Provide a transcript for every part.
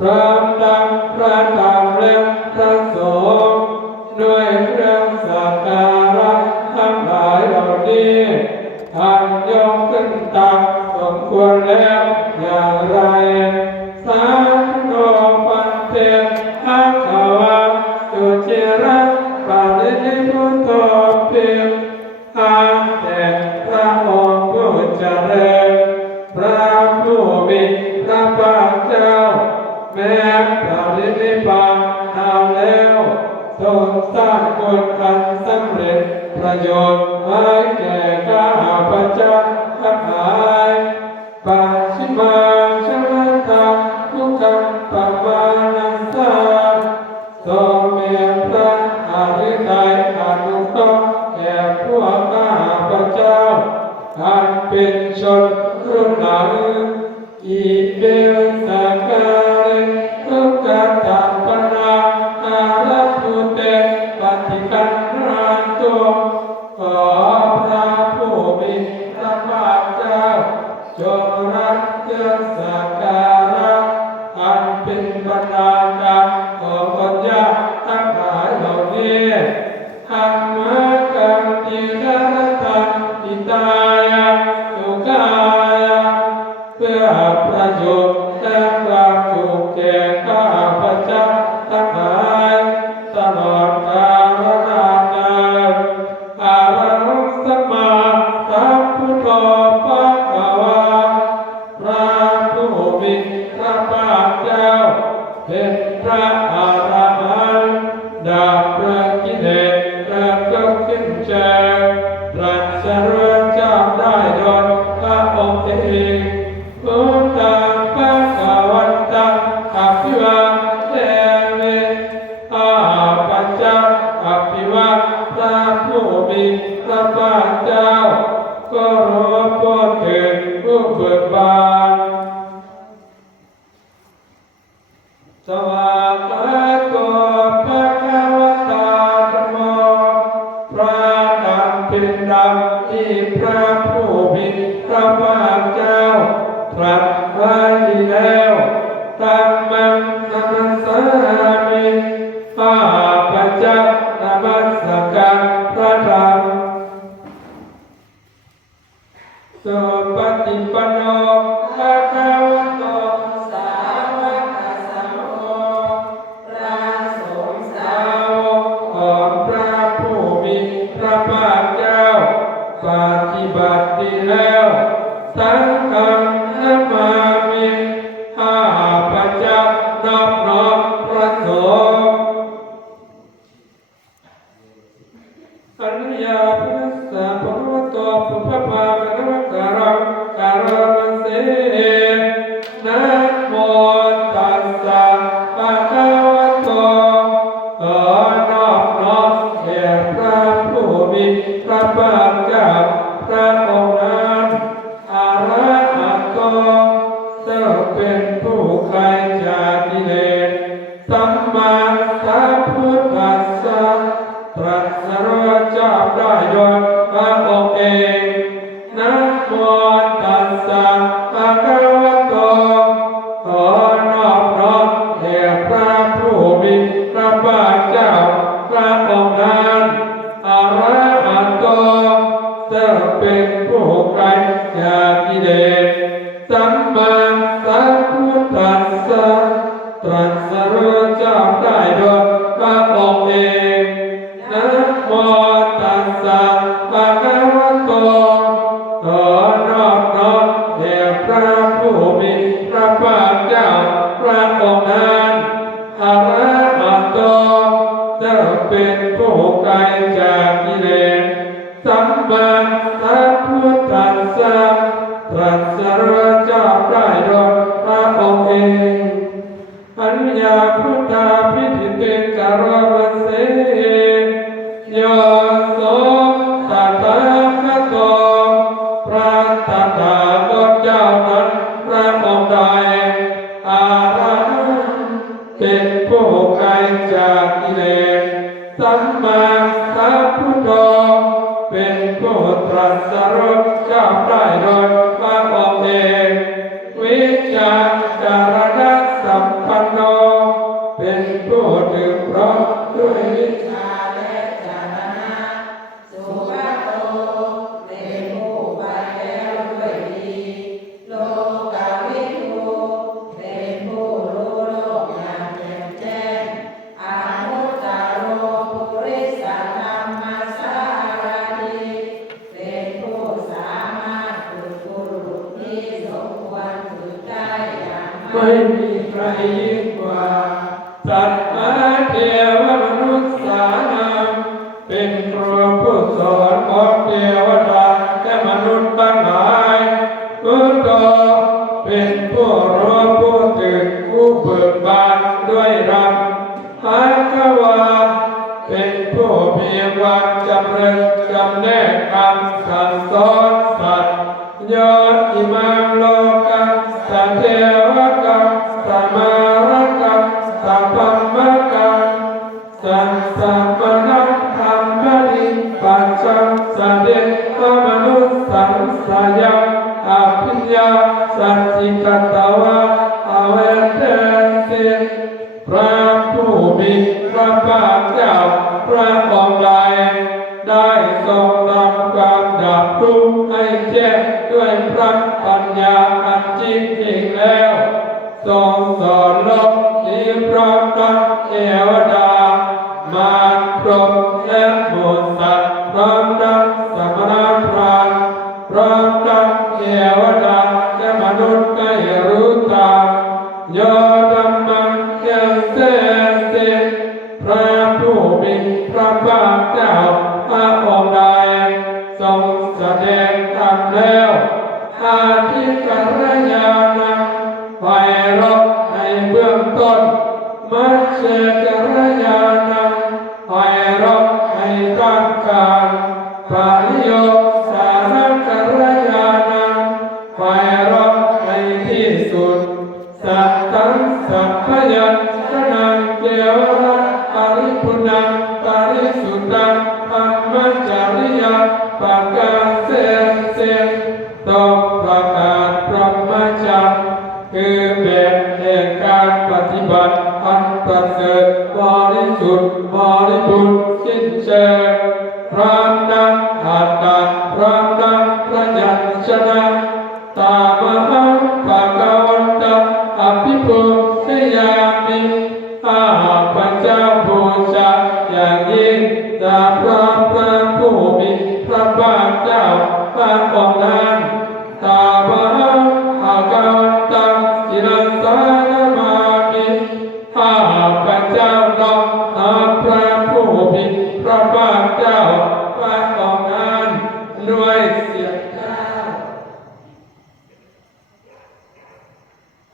พระดังพระตา ทรงสร้างคนรอันสำเร็จ ประโยชน์ให้แก่ข้าพเจ้าทั้งหลายปัจฉิมาชนะธรรมทุกขังมานัสสาทรงเมตตาอริยใจอนุตตรแก่พวกข้าพเจ้าอันเป็นชน Bye. আমার number ไม่มีใครยิ่งกว่าสัตว์เทว tá? พรหมและบทสัตว์พร้อมทั้งสมณพราหมณ์พร้อมทั้งเทวดาและมนุษย์ก็รู้ Valiosa, Marca বাচ্চারা তা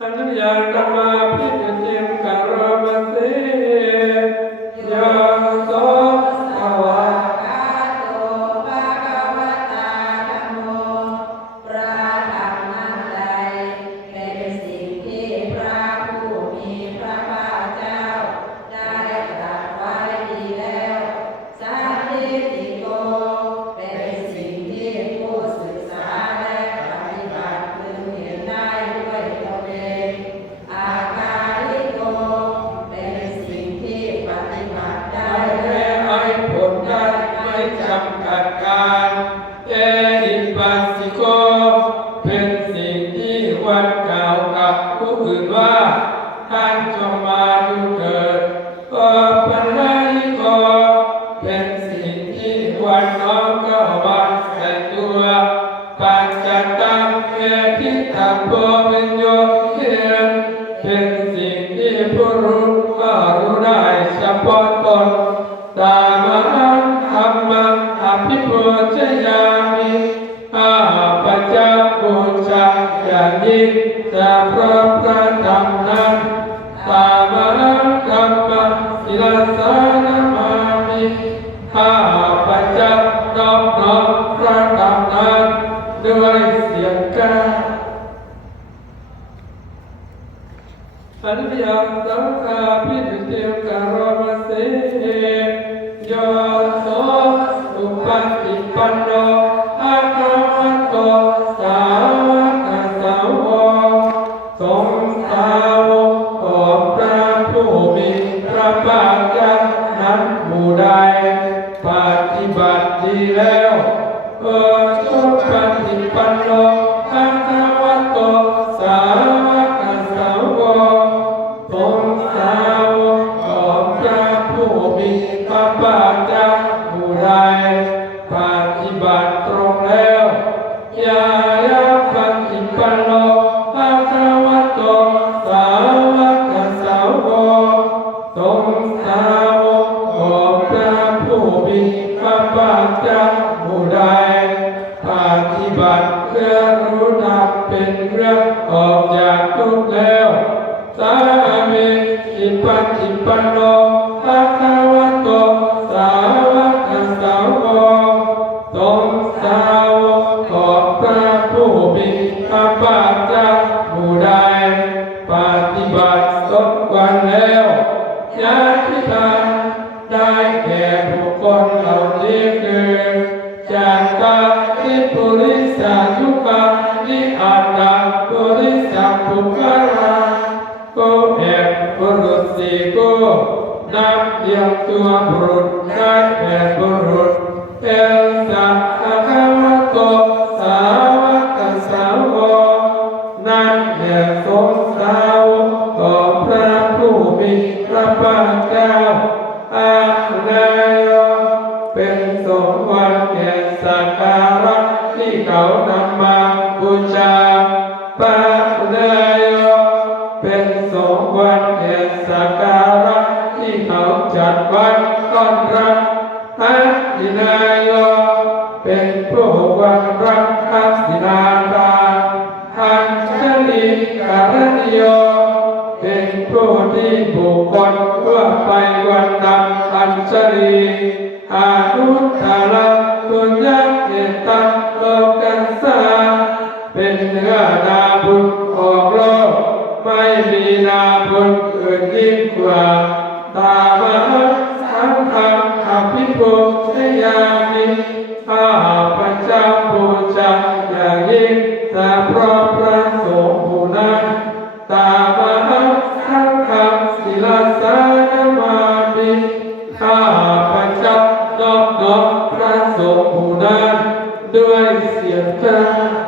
สัญญาตมาพิจเจมกรมเสยา con Kondo. Yeah. จ้าผู้ใดปฏิบัติสมควรแล้วญาติทานได้แก่ผู้คนเหล่านี้คือจากกาอิปุริสายุกานิอาตาปุริสาภุกะราโกแห่งบุรุษสี่โกนับเยียงตัวบุรุษได้แก่บุรุษ จริอานุตตร นอบน้อมพระสงฆ์ผู้นั้นด้วยเสียงกล้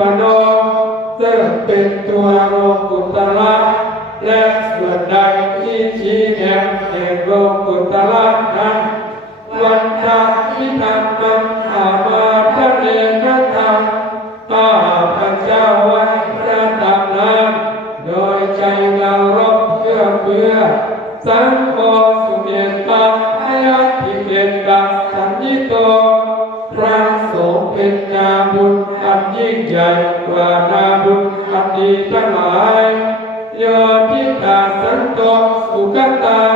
วานเกิดเป็นตัวโาายโยทิตาสันโตสุขตา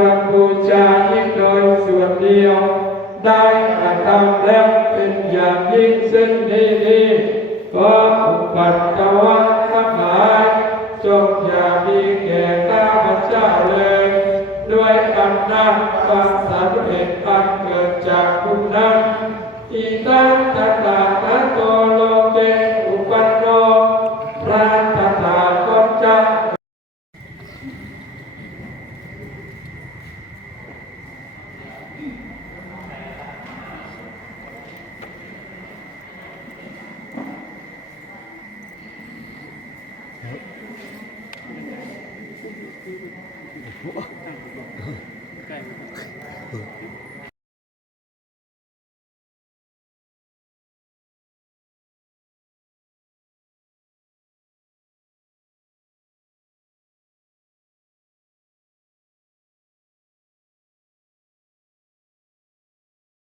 ควรบูชายิ่งโดยส่วนเดียว ได้กระทำแล้วเป็นอย่างยิ่งซึ่งนี้นี้ก็อุปัตตวัตทั้งหลายจงอย่ามีแก่ข้าพเจ้าเลย ด้วยอำนาจความสำเร็จ